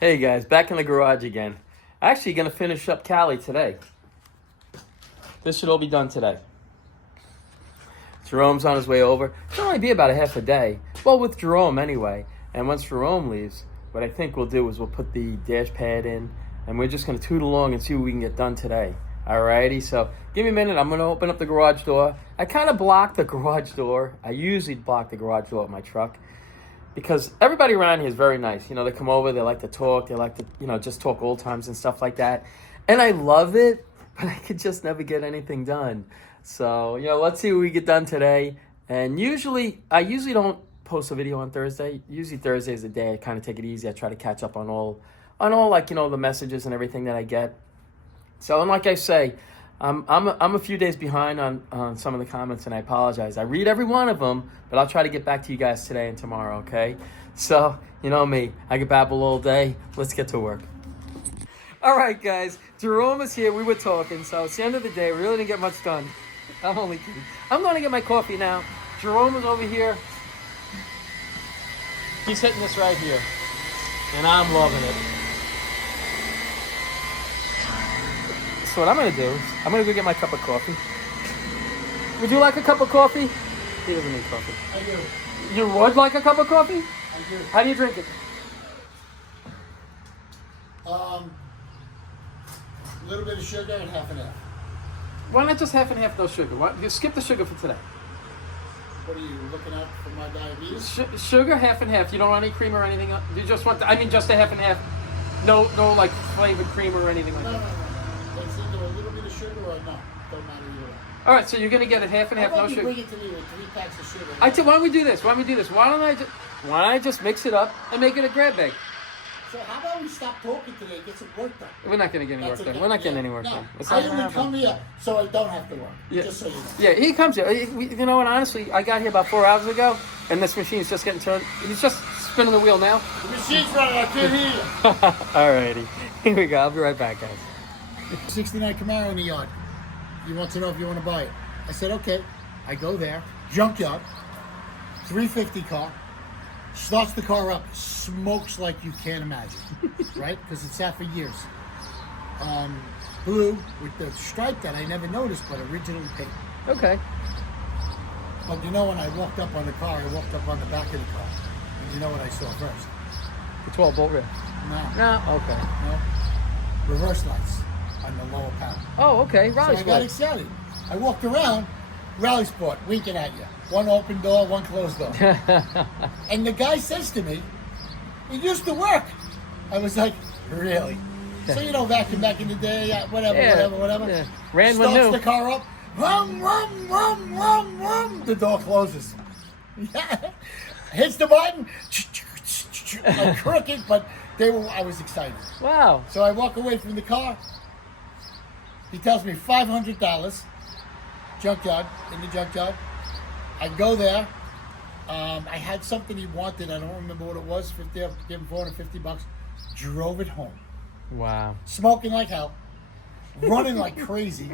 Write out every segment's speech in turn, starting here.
Hey guys, back in the garage again. Actually gonna finish up Cali today. This should all be done today. Jerome's on his way over. It'll only be about a half a day. Well, with Jerome anyway. And once Jerome leaves, what I think we'll do is we'll put the dash pad in and we're just gonna toot along and see what we can get done today. Alrighty, so give me a minute. I'm gonna open up the garage door. I kind of blocked the garage door. I usually block the garage door with my truck, because everybody around here is very nice. You know, they come over, they like to talk, they like to, just talk old times and stuff like that. And I love it, but I could just never get anything done. So, let's see what we get done today. And I usually don't post a video on Thursday. Usually Thursday is the day I kind of take it easy. I try to catch up on all the messages and everything that I get. So, and like I say, I'm a few days behind on some of the comments, and I apologize. I read every one of them, but I'll try to get back to you guys today and tomorrow, okay? So, you know me, I could babble all day. Let's get to work. All right, guys, Jerome is here. We were talking, so it's the end of the day. We really didn't get much done. I'm only kidding. I'm going to get my coffee now. Jerome is over here. He's hitting this right here, and I'm loving it. So what I'm going to do is I'm going to go get my cup of coffee. Would you like a cup of coffee? He doesn't need coffee. I do. You would like a cup of coffee? I do. How do you drink it? A little bit of sugar and half and half. Why not just half and half no sugar? Skip the sugar for today. What are you looking at for my diabetes? Sugar, half and half. You don't want any cream or anything? You just want, just a half and half. No like flavored cream or anything like that. No. It's either a little bit of sugar or no. Don't matter either way. All right, so you're going to get it half and half, no sugar. Bring it to me with 3 packs of sugar. Why don't we do this? Why don't I just mix it up and make it a grab bag? So how about we stop talking today and get some work done? We're not going to get any work done. We're not getting any work done. I only come here so I don't have to work. Yeah. Just so you know. Yeah, he comes here. You know what, honestly, I got here about 4 hours ago, and this machine's just getting turned. He's just spinning the wheel now. The machine's running. I can't hear you. Alrighty. Here we go. I'll be right back, guys. 69 Camaro in the yard. He wants to know if you want to buy it. I said, okay. I go there, junkyard, 350 car, starts the car up, smokes like you can't imagine, right? Because it's sat for years. Blue with the stripe that I never noticed, but originally painted. Okay. But when I walked up on the car, I walked up on the back of the car. And you know what I saw first? The 12-volt rear. No. Okay. No. Reverse lights on the lower panel. Oh, okay. So Rally I got excited. I walked around, Rally Sport, winking at you. One open door, one closed door. And the guy says to me, it used to work. I was like, really? So, vacuum back in the day, whatever. Yeah. Ran when Starts new. the car up, rum, rum, rum, rum, rum. The door closes. Hits the button, like crooked, but I was excited. Wow. So I walk away from the car. He tells me $500, junkyard, in the junkyard. I go there. I had something he wanted. I don't remember what it was. I gave him $450. Drove it home. Wow. Smoking like hell. Running like crazy.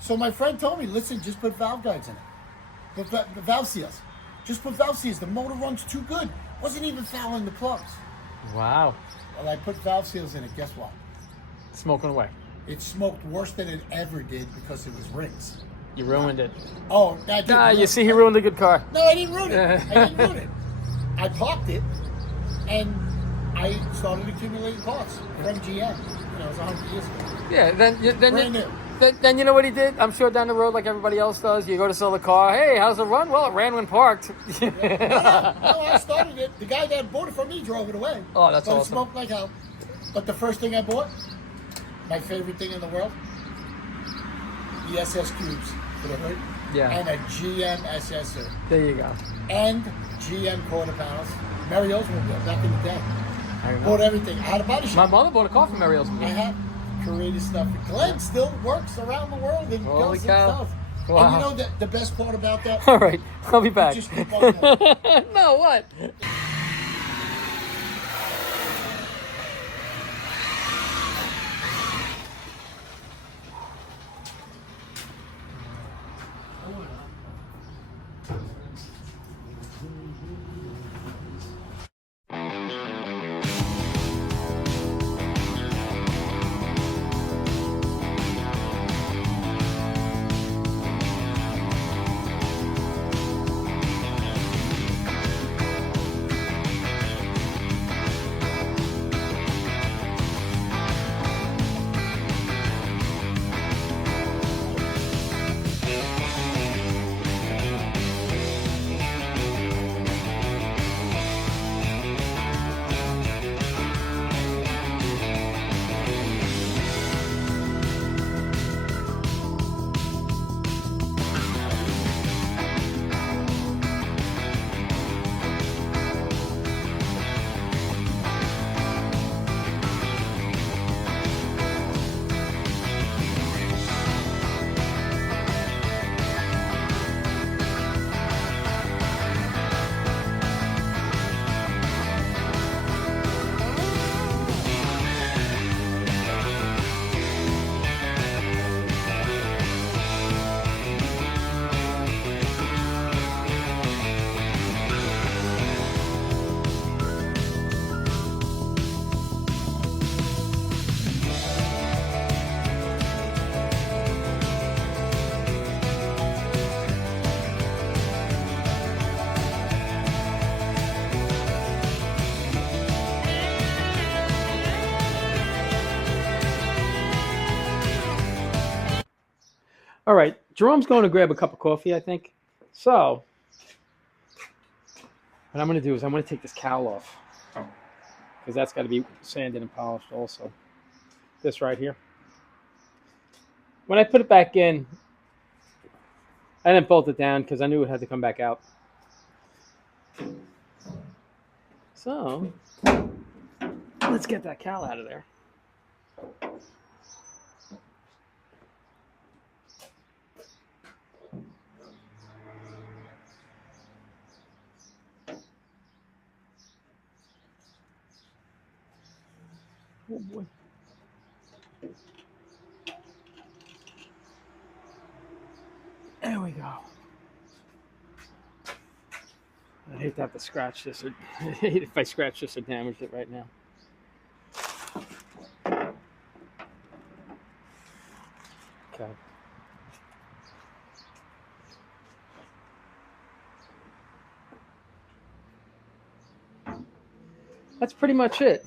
So my friend told me, listen, just put valve guides in it. The valve seals. Just put valve seals. The motor runs too good. Wasn't even fouling the plugs. Wow. Well, I put valve seals in it. Guess what? Smoking away. It smoked worse than it ever did because it was rings. You ruined it. Oh, I didn't. You see, he ruined a good car. No, I didn't ruin it. I parked it, and I started accumulating parts from GM. It was 100 years ago. Yeah, Brand new. Then you know what he did? I'm sure down the road, like everybody else does, you go to sell the car. Hey, how's it run? Well, it ran when parked. No, I started it. The guy that bought it from me drove it away. Oh, that's awesome. awesome. It smoked like hell. But the first thing I bought, my favorite thing in the world, the SS cubes for the hood. Yeah. And a GM SS hood. There you go. And GM quarter panels. Mary Oswald back in the day. I know. Bought everything. I had a body shop. My mother bought a car from Mariel's. I have creative stuff. Glenn still works around the world and Holy does cow. stuff. Wow. And the best part about that? All right, I'll be back. Just keep on going. No, what? All right, Jerome's going to grab a cup of coffee, I think. So, what I'm going to do is I'm going to take this cowl off because that's got to be sanded and polished also. This right here. When I put it back in, I didn't bolt it down because I knew it had to come back out. So, let's get that cowl out of there. Oh boy. There we go. I'd hate to have to scratch this. Or I'd hate if I scratched this or damaged it right now. Okay. That's pretty much it.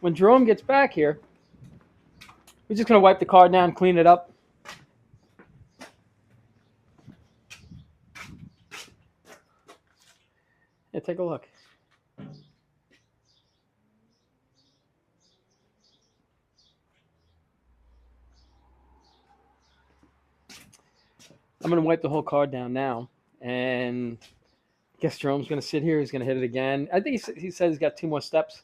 When Jerome gets back here, we're just going to wipe the car down, clean it up. Yeah, take a look. I'm going to wipe the whole car down now. And I guess Jerome's going to sit here. He's going to hit it again. I think he said he's got 2 more steps.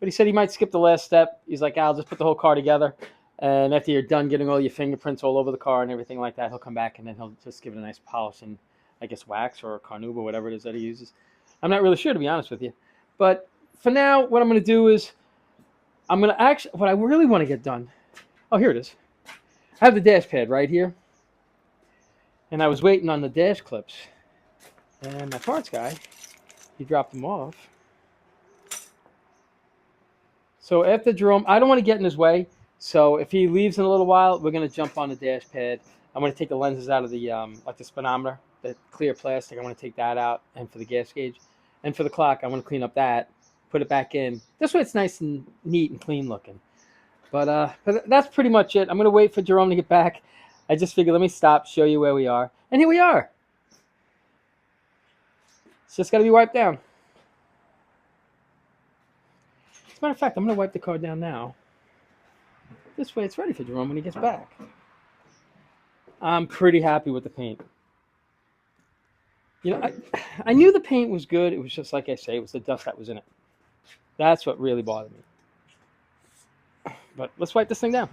But he said he might skip the last step. He's like, I'll just put the whole car together. And after you're done getting all your fingerprints all over the car and everything like that, he'll come back and then he'll just give it a nice polish and, I guess, wax or carnauba, whatever it is that he uses. I'm not really sure, to be honest with you. But for now, what I'm going to do is I'm going to actually, what I really want to get done. Oh, here it is. I have the dash pad right here. And I was waiting on the dash clips. And my parts guy, he dropped them off. So after Jerome, I don't want to get in his way. So if he leaves in a little while, we're going to jump on the dash pad. I'm going to take the lenses out of the, like the speedometer, the clear plastic. I want to take that out. And for the gas gauge. And for the clock, I want to clean up that, put it back in. This way it's nice and neat and clean looking. But that's pretty much it. I'm going to wait for Jerome to get back. I just figured, let me stop, show you where we are. And here we are. It's just got to be wiped down. As a matter of fact, I'm going to wipe the car down now. This way it's ready for Jerome when he gets back. I'm pretty happy with the paint. You know, I knew the paint was good. It was just like I say, it was the dust that was in it. That's what really bothered me. But let's wipe this thing down.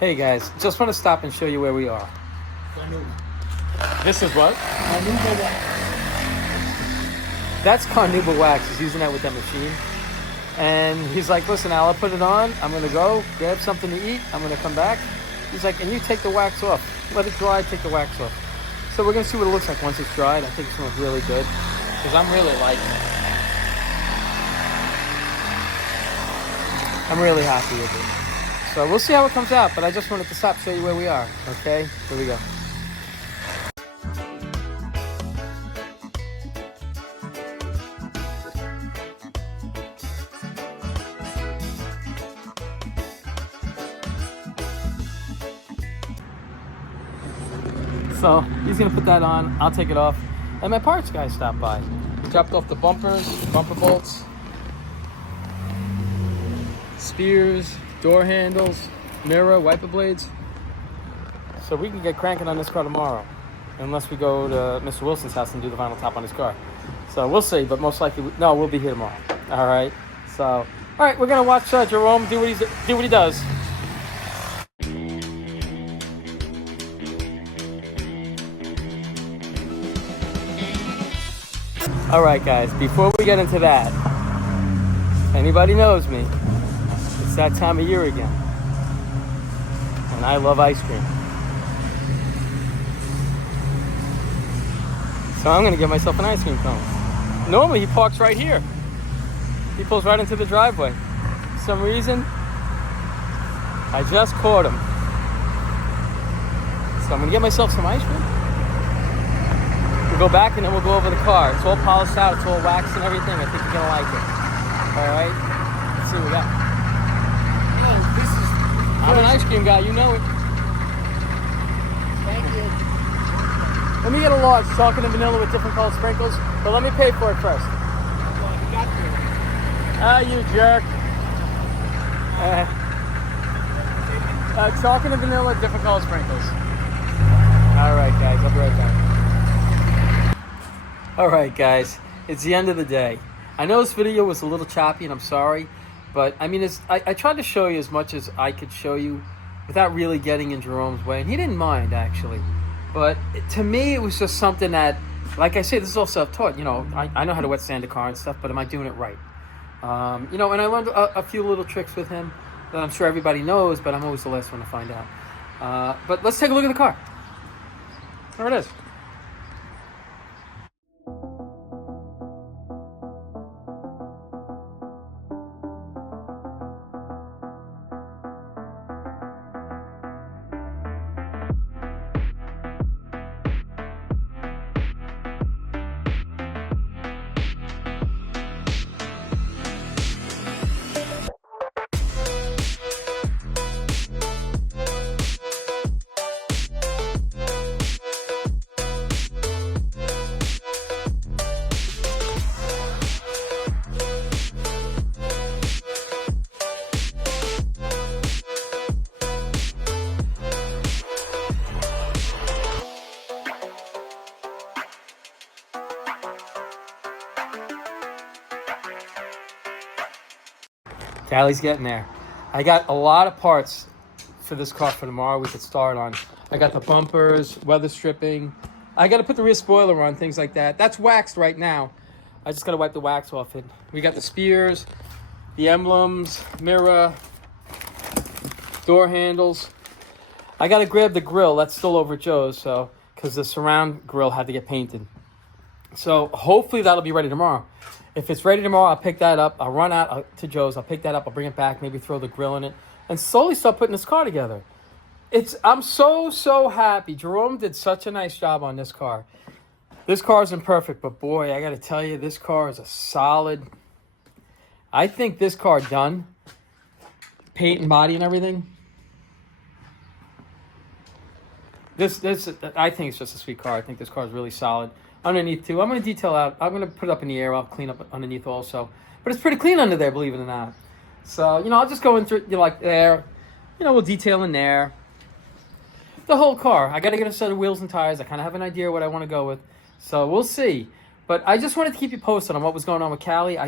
Hey guys, just want to stop and show you where we are. This is what? Carnauba wax. That's Carnauba wax. He's using that with that machine. And he's like, listen, Al, I'll put it on. I'm going to go grab something to eat. I'm going to come back. He's like, and you take the wax off. Let it dry, take the wax off. So we're going to see what it looks like once it's dried. I think it's going to look really good because I'm really liking it. I'm really happy with it. So we'll see how it comes out, but I just wanted to stop, show you where we are. Okay, here we go. So he's gonna put that on, I'll take it off. And my parts guy stopped by. Dropped off the bumpers, bumper bolts, spears, door handles, mirror, wiper blades. So we can get cranking on this car tomorrow. Unless we go to Mr. Wilson's house and do the final top on his car. So we'll see, but most likely, no, we'll be here tomorrow. All right, so, all right, we're gonna watch Jerome do what he does. All right, guys, before we get into that, anybody knows me, it's that time of year again. And I love ice cream. So I'm gonna get myself an ice cream cone. Normally he parks right here. He pulls right into the driveway. For some reason, I just caught him. So I'm gonna get myself some ice cream. We'll go back and then we'll go over the car. It's all polished out, it's all waxed and everything. I think you're gonna like it. All right, let's see what we got. Oh, this is. I'm an ice cream guy, you know it. Thank you. Let me get a large chocolate and vanilla with different colored sprinkles, but let me pay for it first. Well, you got to. Ah, you jerk. Chocolate and vanilla, different colored sprinkles. All right, guys, I'll be right back. All right, guys, it's the end of the day. I know this video was a little choppy, and I'm sorry, but I mean, I tried to show you as much as I could show you without really getting in Jerome's way, and he didn't mind, actually. But to me, it was just something that, like I say, this is all self-taught. You know, I know how to wet sand a car and stuff, but am I doing it right? You know, and I learned a few little tricks with him that I'm sure everybody knows, but I'm always the last one to find out. But let's take a look at the car. There it is. Cali's getting there. I got a lot of parts for this car for tomorrow we could start on. I got the bumpers, weather stripping. I got to put the rear spoiler on, things like that. That's waxed right now. I just got to wipe the wax off it. We got the spears, the emblems, mirror, door handles. I got to grab the grill. That's still over at Joe's, so because the surround grill had to get painted. So hopefully that'll be ready tomorrow. If it's ready tomorrow, I'll pick that up. I'll run out to Joe's. I'll pick that up. I'll bring it back, maybe throw the grill in it, and slowly start putting this car together. I'm so happy. Jerome did such a nice job on this car. This car isn't perfect, but boy, I got to tell you, this car is a solid. I think this car done, paint and body and everything. This I think it's just a sweet car. I think this car is really solid. Underneath too, I'm going to detail out. I'm going to put it up in the air. I'll clean up underneath also, but it's pretty clean under there, believe it or not. So you know, I'll just go in through, you know, like there. You know, we'll detail in there. The whole car. I got to get a set of wheels and tires. I kind of have an idea what I want to go with, so we'll see. But I just wanted to keep you posted on what was going on with Cali.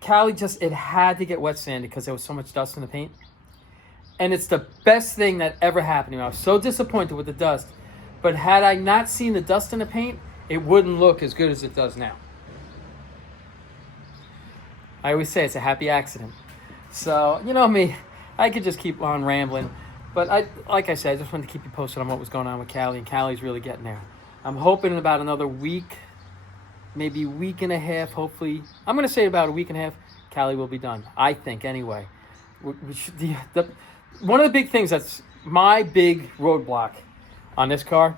Cali just, it had to get wet sanded because there was so much dust in the paint. And it's the best thing that ever happened to me. I was so disappointed with the dust. But had I not seen the dust in the paint, it wouldn't look as good as it does now. I always say it's a happy accident. So, you know me, I could just keep on rambling. But like I said, I just wanted to keep you posted on what was going on with Cali, and Cali's really getting there. I'm hoping in about another week, maybe week and a half, hopefully. I'm going to say about a week and a half, Cali will be done. I think, anyway. One of the big things that's my big roadblock on this car,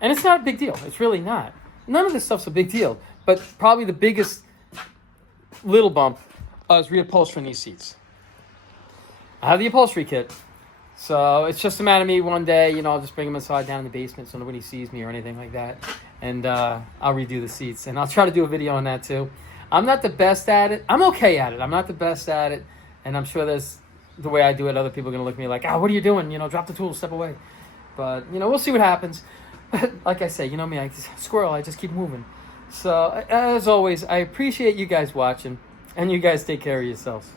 and it's not a big deal. It's really not. None of this stuff's a big deal. But probably the biggest little bump is reupholstering these seats. I have the upholstery kit. So it's just a matter of me one day, I'll just bring them inside down in the basement so nobody sees me or anything like that. And I'll redo the seats. And I'll try to do a video on that too. I'm not the best at it. I'm okay at it. I'm not the best at it. And I'm sure there's the way I do it, other people are going to look at me like, what are you doing? Drop the tools, step away. But, we'll see what happens. But like I say, me, I just keep moving. So as always, I appreciate you guys watching. And you guys take care of yourselves.